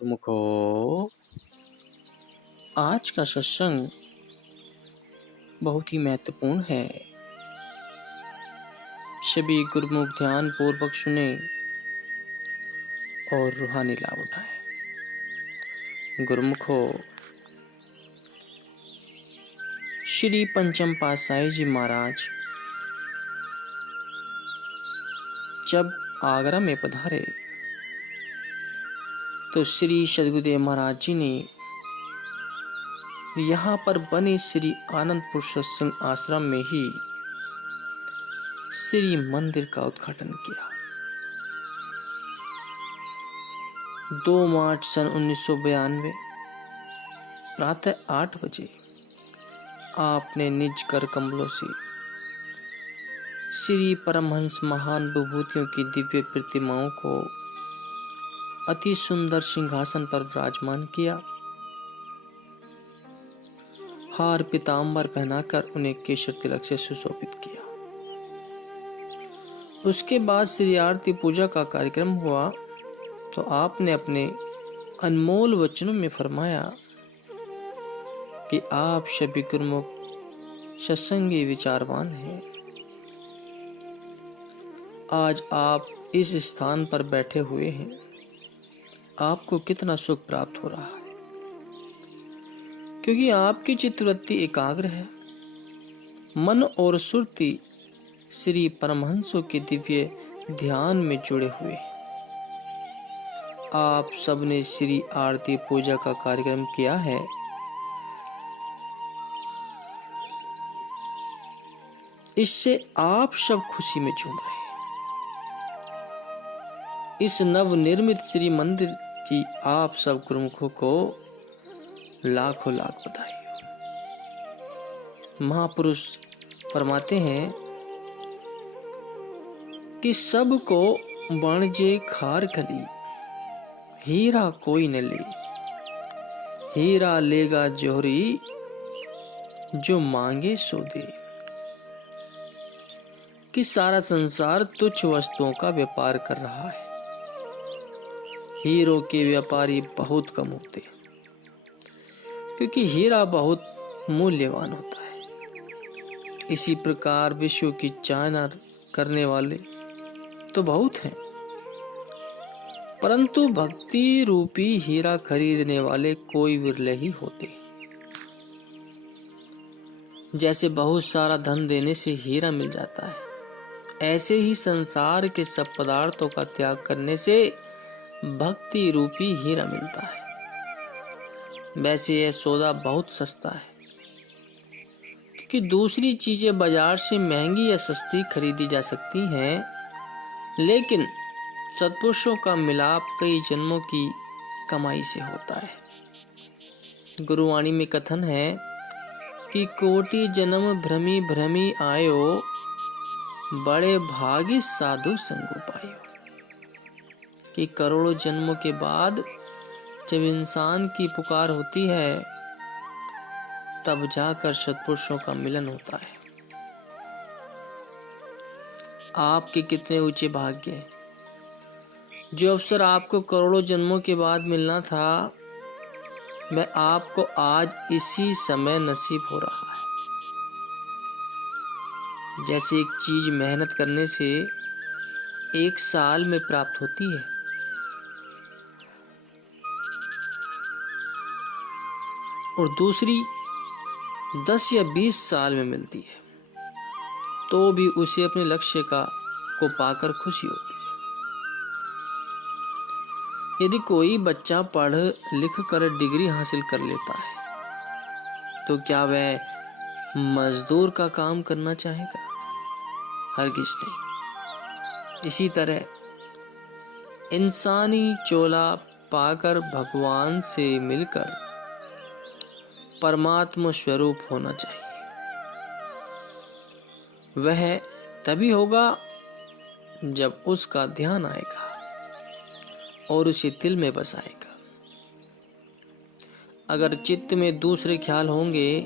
गुरुमुखो, आज का सत्संग बहुत ही महत्वपूर्ण है। सभी गुरुमुख ध्यान पूर्वक सुने और रूहानी लाभ उठाए। गुरुमुखो, श्री पंचम पातशाही जी महाराज जब आगरा में पधारे तो श्री सद्गुरुदेव महाराज जी ने यहाँ पर बने श्री आनंदपुर सत्संग आश्रम में ही श्री मंदिर का उद्घाटन किया। 2 मार्च सन 1992 प्रातः 8 बजे आपने निज कर कमलों से श्री परमहंस महान विभूतियों की दिव्य प्रतिमाओं को अति सुंदर सिंहासन पर विराजमान किया। हार पीतांबर पहनाकर उन्हें केशर तिलक से सुशोभित किया। उसके बाद श्री आरती पूजा का कार्यक्रम हुआ तो आपने अपने अनमोल वचनों में फरमाया कि आप सभी गुरुमुख सत्संगी विचारवान हैं। आज आप इस स्थान पर बैठे हुए हैं, आपको कितना सुख प्राप्त हो रहा है, क्योंकि आपकी चित्तवृत्ति एकाग्र है। मन और सुरति श्री परमहंसों के दिव्य ध्यान में जुड़े हुए हैं। आप सबने श्री आरती पूजा का कार्यक्रम किया है। इससे आप सब खुशी में झूम रहे हैं। इस नवनिर्मित श्री मंदिर की आप सब गुरुमुखों को लाखों लाख बधाई। महापुरुष फरमाते हैं कि सबको वाणिज्य खार खली, हीरा कोई न ले। हीरा लेगा जोहरी, जो मांगे सो दे। कि सारा संसार तुच्छ वस्तुओं का व्यापार कर रहा है। हीरों के व्यापारी बहुत कम होते हैं, क्योंकि हीरा बहुत मूल्यवान होता है। इसी प्रकार विश्व की चाहना करने वाले तो बहुत हैं, परंतु भक्ति रूपी हीरा खरीदने वाले कोई विरले ही होते। जैसे बहुत सारा धन देने से हीरा मिल जाता है, ऐसे ही संसार के सब पदार्थों का त्याग करने से भक्ति रूपी हीरा मिलता है। वैसे यह सौदा बहुत सस्ता है, क्योंकि दूसरी चीजें बाजार से महंगी या सस्ती खरीदी जा सकती हैं, लेकिन सत्पुरुषों का मिलाप कई जन्मों की कमाई से होता है। गुरुवाणी में कथन है कि कोटि जन्म भ्रमी भ्रमी आयो, बड़े भागी साधु संग पायो। कि करोड़ों जन्मों के बाद जब इंसान की पुकार होती है, तब जाकर सत्पुरुषों का मिलन होता है। आपके कितने ऊंचे भाग्य हैं। जो अवसर आपको करोड़ों जन्मों के बाद मिलना था, वह आपको आज इसी समय नसीब हो रहा है। जैसे एक चीज मेहनत करने से 1 साल में प्राप्त होती है, और दूसरी 10 या 20 साल में मिलती है, तो भी उसे अपने लक्ष्य को पाकर खुशी होती है। यदि कोई बच्चा पढ़ लिख कर डिग्री हासिल कर लेता है, तो क्या वह मजदूर का काम करना चाहेगा? हरगिज नहीं। इसी तरह इंसानी चोला पाकर भगवान से मिलकर परमात्मा स्वरूप होना चाहिए। वह तभी होगा जब उसका ध्यान आएगा और उसे दिल में बसाएगा। अगर चित्त में दूसरे ख्याल होंगे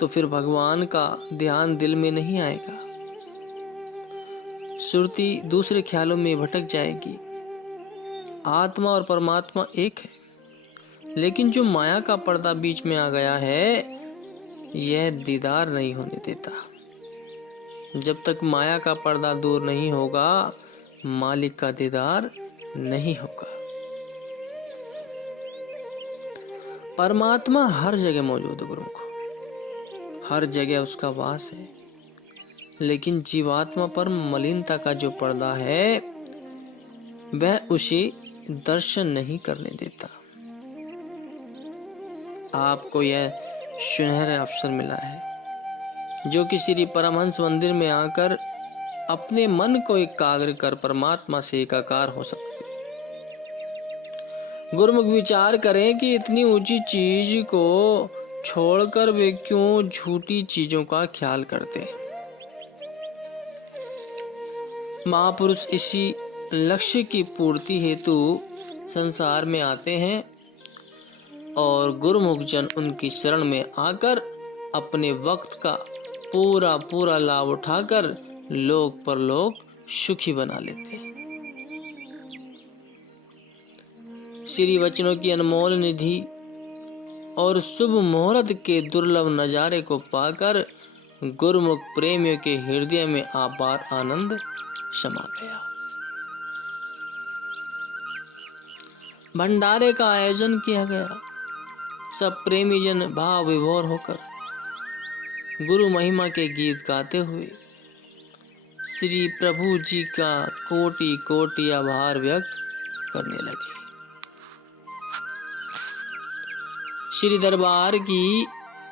तो फिर भगवान का ध्यान दिल में नहीं आएगा। सुरती दूसरे ख्यालों में भटक जाएगी आत्मा और परमात्मा एक है, लेकिन जो माया का पर्दा बीच में आ गया है यह दीदार नहीं होने देता। जब तक माया का पर्दा दूर नहीं होगा मालिक का दीदार नहीं होगा। परमात्मा हर जगह मौजूद है गुरुमुख, हर जगह उसका वास है, लेकिन जीवात्मा पर मलिनता का जो पर्दा है वह उसे दर्शन नहीं करने देता। आपको यह सुनहरा अवसर मिला है जो कि श्री परमहंस मंदिर में आकर अपने मन को एकाग्र कर परमात्मा से एकाकार हो सकते। गुरुमुख विचार करें कि इतनी ऊंची चीज को छोड़कर वे क्यों झूठी चीजों का ख्याल करते हैं। महापुरुष इसी लक्ष्य की पूर्ति हेतु संसार में आते हैं और गुरुमुख जन उनकी शरण में आकर अपने वक्त का पूरा लाभ उठाकर लोक परलोक सुखी बना लेते हैं। श्री वचनों की अनमोल निधि और शुभ मुहूर्त के दुर्लभ नजारे को पाकर गुरुमुख प्रेमियों के हृदय में अपार आनंद समा गया। भंडारे का आयोजन किया गया। सब प्रेमी जन भाव विभोर होकर गुरु महिमा के गीत गाते हुए श्री प्रभु जी का कोटि कोटि आभार व्यक्त करने लगे। श्री दरबार की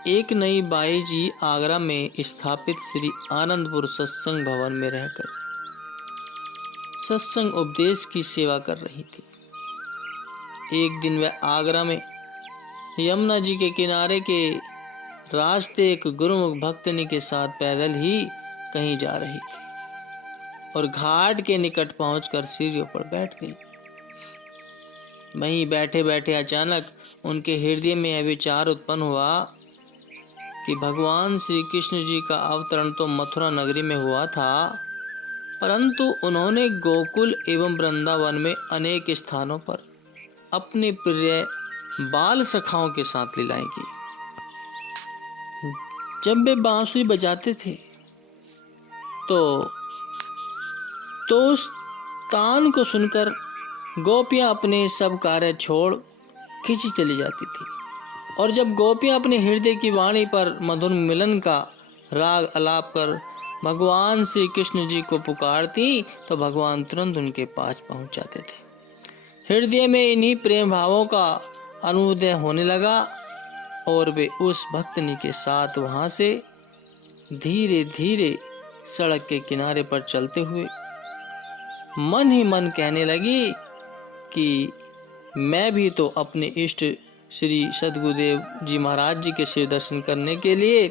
एक नई बाई जी आगरा में स्थापित श्री आनंदपुर सत्संग भवन में रहकर सत्संग उपदेश की सेवा कर रही थी। एक दिन वह आगरा में यमुना जी के किनारे के रास्ते एक गुरुमुख भक्तनी के साथ पैदल ही कहीं जा रही थी और घाट के निकट पहुंचकर सीढ़ियों पर बैठ गई। वहीं बैठे बैठे अचानक उनके हृदय में यह विचार उत्पन्न हुआ कि भगवान श्री कृष्ण जी का अवतरण तो मथुरा नगरी में हुआ था, परंतु उन्होंने गोकुल एवं वृंदावन में अनेक स्थानों पर अपने प्रिय बाल सखाओं के साथ लीलाएं की। जब वे बांसुरी बजाते थे तो उस तान को सुनकर गोपियां अपने सब कार्य छोड़ खिंची चली जाती थी और जब गोपियां अपने हृदय की वाणी पर मधुर मिलन का राग अलाप कर भगवान श्री कृष्ण जी को पुकारती तो भगवान तुरंत उनके पास पहुंच जाते थे। हृदय में इन्हीं प्रेम भावों का अनुभूदय होने लगा और वे उस भक्तनी के साथ वहां से धीरे धीरे सड़क के किनारे पर चलते हुए मन ही मन कहने लगी कि मैं भी तो अपने इष्ट श्री सद्गुरुदेव जी महाराज जी के शिव दर्शन करने के लिए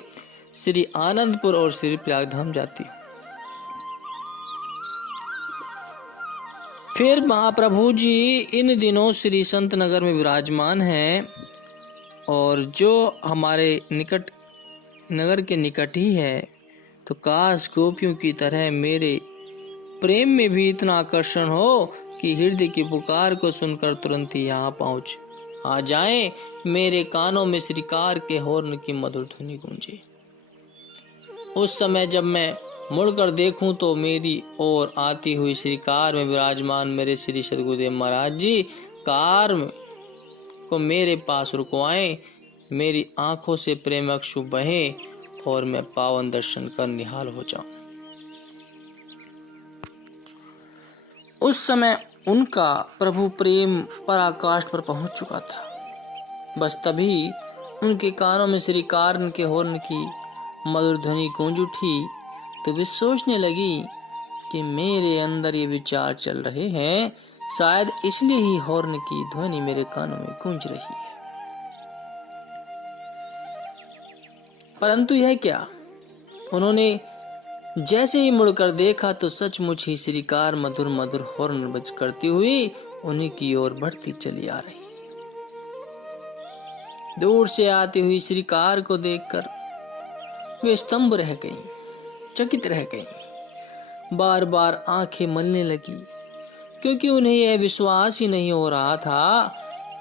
श्री आनंदपुर और श्री प्रयागधाम जाती हूँ। फिर महाप्रभु जी इन दिनों श्री संत नगर में विराजमान हैं और जो हमारे निकट नगर के निकट ही है, तो काश गोपियों की तरह मेरे प्रेम में भी इतना आकर्षण हो कि हृदय की पुकार को सुनकर तुरंत ही यहाँ पहुँच आ जाएं, मेरे कानों में श्रीकार के हॉर्न की मधुर ध्वनि गूंजे। उस समय जब मैं मुड़कर देखूं तो मेरी ओर आती हुई श्री कार में विराजमान मेरे श्री सद्गुरुदेव महाराज जी कार को मेरे पास रुकवाएं, मेरी आंखों से प्रेम अश्रु बहे और मैं पावन दर्शन कर निहाल हो जाऊं। उस समय उनका प्रभु प्रेम पराकाष्ठ पर पहुंच चुका था। बस तभी उनके कानों में श्री कार्न के हॉर्न की मधुर ध्वनि गूंज उठी तो वे सोचने लगी कि मेरे अंदर ये विचार चल रहे हैं, शायद इसलिए ही हॉर्न की ध्वनि मेरे कानों में गूंज रही है। परंतु यह क्या, उन्होंने जैसे ही मुड़कर देखा तो सचमुच ही श्रीकार मधुर मधुर हॉर्न बज करती हुई उन्हीं की ओर बढ़ती चली आ रही। दूर से आती हुई श्रीकार को देखकर वे स्तंभ रह गईं, चकित रह गईं, बार बार आंखें मलने लगी। क्योंकि उन्हें यह विश्वास ही नहीं हो रहा था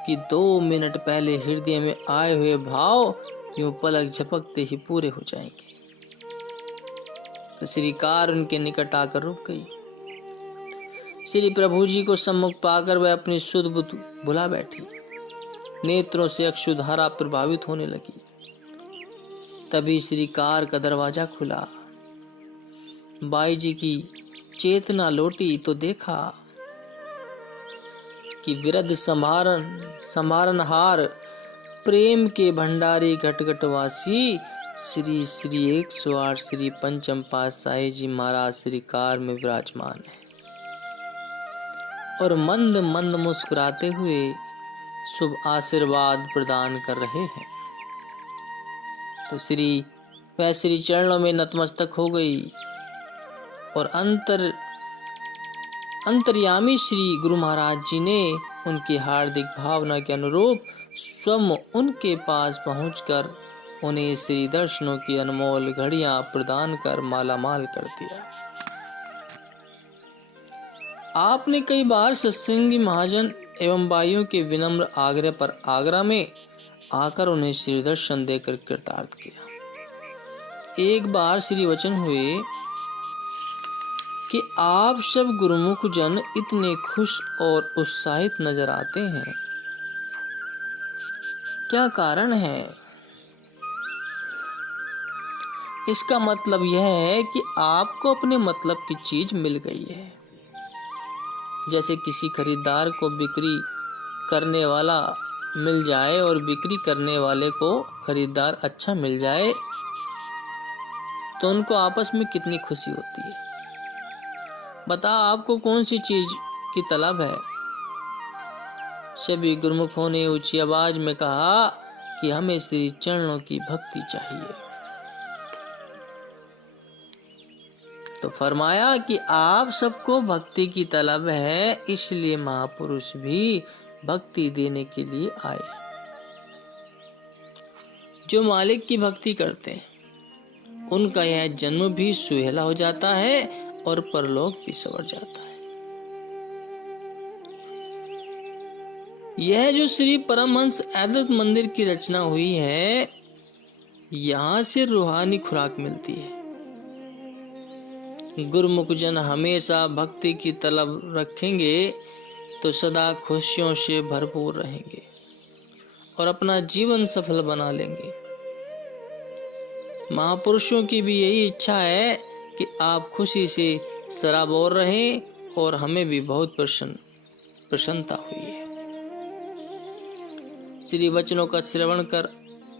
कि 2 मिनट पहले हृदय में आए हुए भाव यूं पलक झपकते ही पूरे हो जाएंगे। तो श्री कार उनके निकट आकर रुक गई। श्री प्रभु जी को सम्मुख पाकर वह अपनी सुध बुध भुला बैठी। नेत्रों से अश्रुधारा प्रभावित होने लगी। तभी श्री कार का दरवाजा खुला। बाई जी की चेतना लौटी तो देखा कि वृद्ध समारनहार प्रेम के भंडारी घटघटवासी श्री श्री 108 श्री पंचम पातशाही जी महाराज श्री कार में विराजमान है और मंद मंद मुस्कुराते हुए शुभ आशीर्वाद प्रदान कर रहे हैं। तो वह श्री चरणों में नतमस्तक हो गई और अंतर्यामी श्री गुरु महाराज जी ने उनकी हार्दिक भावना के अनुरूप स्वयं उनके पास पहुंचकर उन्हें श्री दर्शनों की अनमोल घड़ियां प्रदान कर मालामाल कर दिया। आपने कई बार सत्संगी महाजन एवं बाइयों के विनम्र आग्रह पर आगरा में आकर उन्हें श्री दर्शन देकर कृतार्थ किया। एक बार श्री वचन हुए कि आप सब गुरुमुख जन इतने खुश और उत्साहित नजर आते हैं, क्या कारण है? इसका मतलब यह है कि आपको अपने मतलब की चीज मिल गई है। जैसे किसी खरीदार को बिक्री करने वाला मिल जाए और बिक्री करने वाले को खरीदार अच्छा मिल जाए तो उनको आपस में कितनी खुशी होती है। बताओ आपको कौन सी चीज की तलब है? सभी गुरुमुखों ने ऊंची आवाज में कहा कि हमें श्री चरणों की भक्ति चाहिए। तो फरमाया कि आप सबको भक्ति की तलब है, इसलिए महापुरुष भी भक्ति देने के लिए आए। जो मालिक की भक्ति करते हैं उनका यह जन्म भी सुहेला हो जाता है और परलोक भी संवर जाता है। यह जो श्री परमहंस अद्वैत मंदिर की रचना हुई है, यहां से रूहानी खुराक मिलती है। गुरुमुख जन हमेशा भक्ति की तलब रखेंगे तो सदा खुशियों से भरपूर रहेंगे और अपना जीवन सफल बना लेंगे। महापुरुषों की भी यही इच्छा है कि आप खुशी से सराबोर रहें और हमें भी बहुत प्रसन्नता हुई है। श्री वचनों का श्रवण कर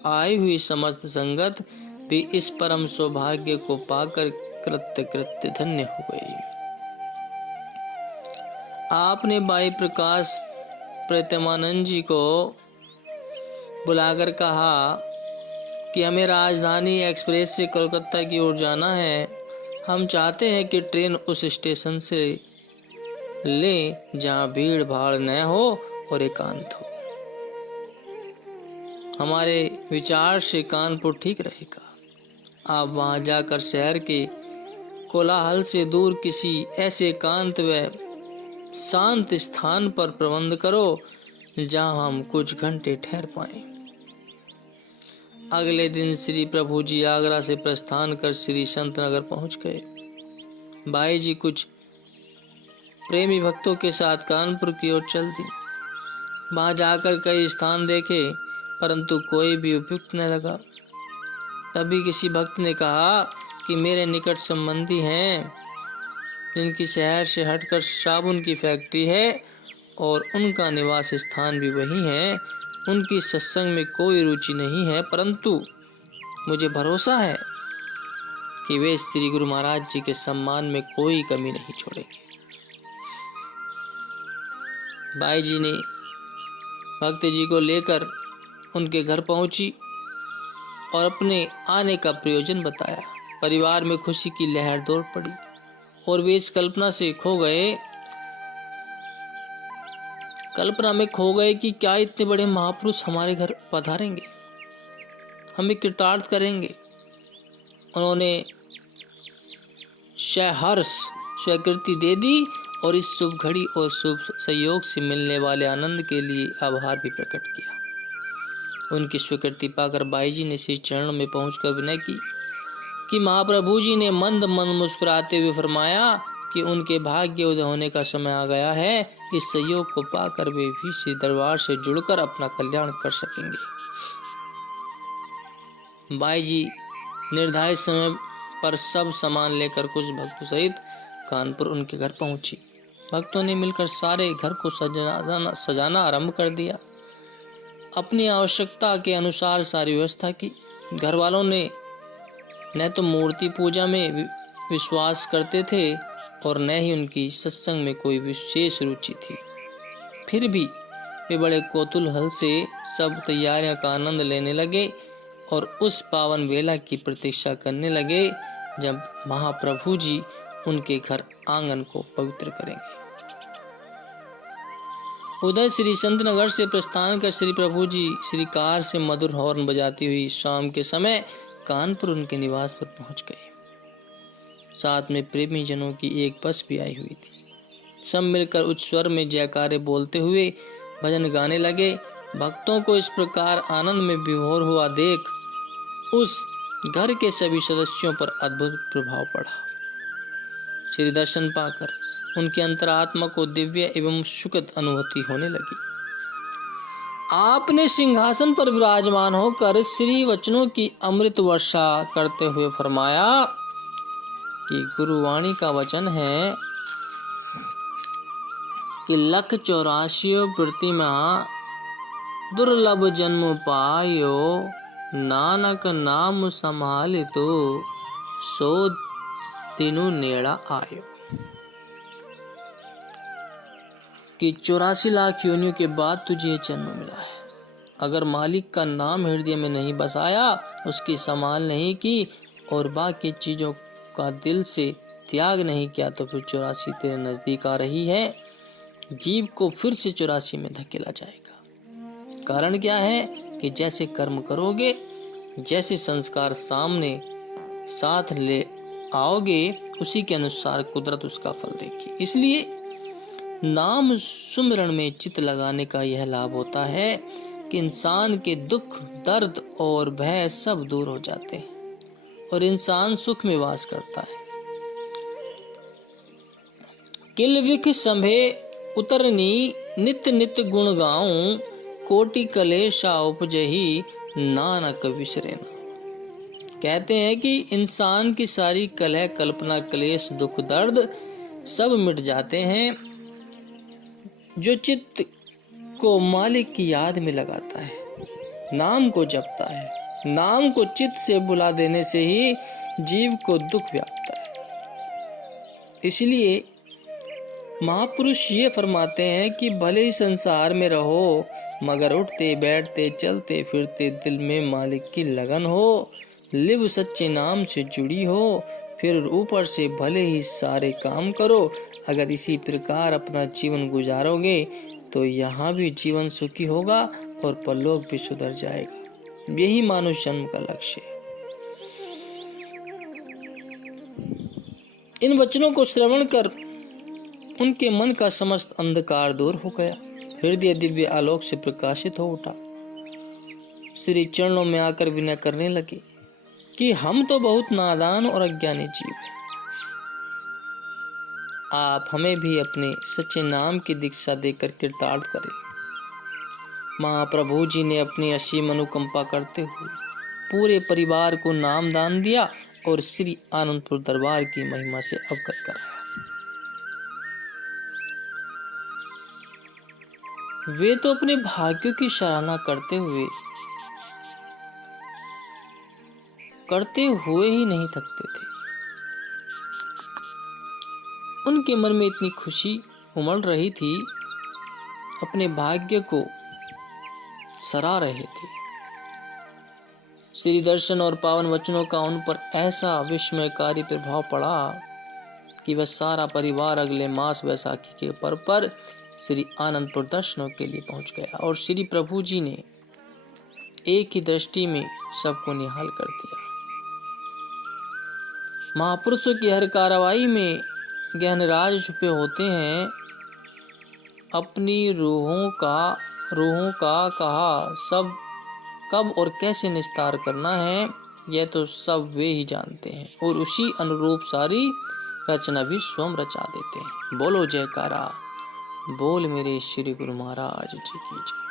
आई हुई समस्त संगत भी इस परम सौभाग्य को पाकर कृत्य धन्य हो गई। आपने भाई प्रकाश प्रेमानंद जी को बुलाकर कहा कि हमें राजधानी एक्सप्रेस से कोलकाता की ओर जाना है। हम चाहते हैं कि ट्रेन उस स्टेशन से लें जहां भीड़ भाड़ न हो और एकांत हो। हमारे विचार से कानपुर ठीक रहेगा। आप वहां जाकर शहर के कोलाहल से दूर किसी ऐसे एकांत व शांत स्थान पर प्रबंध करो जहां हम कुछ घंटे ठहर पाएं। अगले दिन श्री प्रभु जी आगरा से प्रस्थान कर श्री संत नगर पहुंच गए। बाई जी कुछ प्रेमी भक्तों के साथ कानपुर की ओर चल दी। वहां जाकर कई स्थान देखे परंतु कोई भी उपयुक्त न लगा। तभी किसी भक्त ने कहा कि मेरे निकट संबंधी हैं जिनकी शहर से हटकर साबुन की फैक्ट्री है और उनका निवास स्थान भी वही है। उनकी सत्संग में कोई रुचि नहीं है परंतु मुझे भरोसा है कि वे श्री गुरु महाराज जी के सम्मान में कोई कमी नहीं छोड़ेंगे। बाई जी ने भक्त जी को लेकर उनके घर पहुंची और अपने आने का प्रयोजन बताया। परिवार में खुशी की लहर दौड़ पड़ी और वे इस कल्पना में खो गए कि क्या इतने बड़े महापुरुष हमारे घर पधारेंगे, हमें कृतार्थ करेंगे। उन्होंने सहर्ष स्वीकृति दे दी और इस शुभ घड़ी और शुभ संयोग से मिलने वाले आनंद के लिए आभार भी प्रकट किया। उनकी स्वीकृति पाकर बाई जी ने श्री चरणों में पहुंचकर विनय की कि महाप्रभु जी ने मंद मंद मुस्कुराते हुए फरमाया कि उनके भाग्य उदय होने का समय आ गया है। इस संयोग को पाकर वे भी श्री दरबार से जुड़कर अपना कल्याण कर सकेंगे। बाई जी निर्धारित समय पर सब सामान लेकर कुछ भक्तों सहित कानपुर उनके घर पहुंची। भक्तों ने मिलकर सारे घर को सजाना आरंभ कर दिया। अपनी आवश्यकता के अनुसार सारी व्यवस्था की। घर वालों ने न तो मूर्ति पूजा में विश्वास करते थे और न ही उनकी सत्संग में कोई विशेष रुचि थी। फिर भी वे बड़े कौतूहल से सब तैयारियों का आनंद लेने लगे और उस पावन वेला की प्रतीक्षा करने लगे जब महाप्रभु जी उनके घर आंगन को पवित्र करेंगे। उधर श्री संत नगर से प्रस्थान कर श्री प्रभु जी श्री कार से मधुर हॉर्न बजाती हुई शाम के समय कानपुर उनके निवास पर पहुंच गए। साथ में प्रेमी जनों की एक बस भी आई हुई थी। सब मिलकर उच्च स्वर में जयकारे बोलते हुए भजन गाने लगे। भक्तों को इस प्रकार आनंद में विभोर हुआ देख उस घर के सभी सदस्यों पर अद्भुत प्रभाव पड़ा। श्री दर्शन पाकर उनके अंतरात्मा को दिव्य एवं सुखद अनुभूति होने लगी। आपने सिंहासन पर विराजमान होकर श्री वचनों की अमृत वर्षा करते हुए फरमाया कि गुरुवाणी का वचन है कि 184 प्रतिमा दुर्लभ जन्म पायो, नानक नाम संभालितो सो दिनु नेड़ा आयो। कि 84 लाख योनियों के बाद तुझे जन्म मिला है। अगर मालिक का नाम हृदय में नहीं बसाया, उसकी संभाल नहीं की और बाकी चीजों का दिल से त्याग नहीं किया तो फिर 84 तेरे नजदीक आ रही है। जीव को फिर से 84 में धकेला जाएगा। कारण क्या है कि जैसे कर्म करोगे, जैसे संस्कार सामने साथ ले आओगे, उसी के अनुसार कुदरत उसका फल देगी। इसलिए नाम सुमिरन में चित्त लगाने का यह लाभ होता है कि इंसान के दुख, दर्द और भय सब दूर हो जाते हैं और इंसान सुख में वास करता है। किल विख संभे उतरनी, नित नित गुण गाऊं, कोटि कलेशा उपजही, नानक विसरेना। कहते हैं कि इंसान की सारी कलह, कल्पना, क्लेश, दुख, दर्द सब मिट जाते हैं जो चित्त को मालिक की याद में लगाता है, नाम को जपता है। नाम को चित्त से बुला देने से ही जीव को दुख व्यापता है। इसलिए महापुरुष ये फरमाते हैं कि भले ही संसार में रहो, मगर उठते बैठते चलते फिरते दिल में मालिक की लगन हो, लिव सच्चे नाम से जुड़ी हो, फिर ऊपर से भले ही सारे काम करो। अगर इसी प्रकार अपना जीवन गुजारोगे तो यहाँ भी जीवन सुखी होगा और परलोक भी सुधर जाएगा। यही मानव जन्म का लक्ष्य है। इन वचनों को श्रवण कर उनके मन का समस्त अंधकार दूर हो गया। हृदय दिव्य आलोक से प्रकाशित हो उठा। श्री चरणों में आकर विनय करने लगे कि हम तो बहुत नादान और अज्ञानी जीव हैं। आप हमें भी अपने सच्चे नाम की दीक्षा देकर कृतार्थ करें। महाप्रभु जी ने अपनी असीम अनुकंपा करते हुए पूरे परिवार को नाम दान दिया और श्री आनंदपुर दरबार की महिमा से अवगत कराया। वे तो अपने भाग्यों की सराहना करते हुए ही नहीं थकते थे। उनके मन में इतनी खुशी उमड़ रही थी, अपने भाग्य को सराह रहे थे। श्री दर्शन और पावन वचनों का उन पर ऐसा विस्मयकारी प्रभाव पड़ा कि वह सारा परिवार अगले मास वैसाखी के पर्व पर श्री आनंदपुर दर्शनों के लिए पहुंच गया और श्री प्रभु जी ने एक ही दृष्टि में सबको निहाल कर दिया। महापुरुषों की हर कार्रवाई में गहनराज छुपे होते हैं। अपनी रूहों का कहा सब कब और कैसे निस्तार करना है, यह तो सब वे ही जानते हैं और उसी अनुरूप सारी रचना भी स्वयं रचा देते हैं। बोलो जयकारा, बोल मेरे श्री गुरु महाराज जी की जय।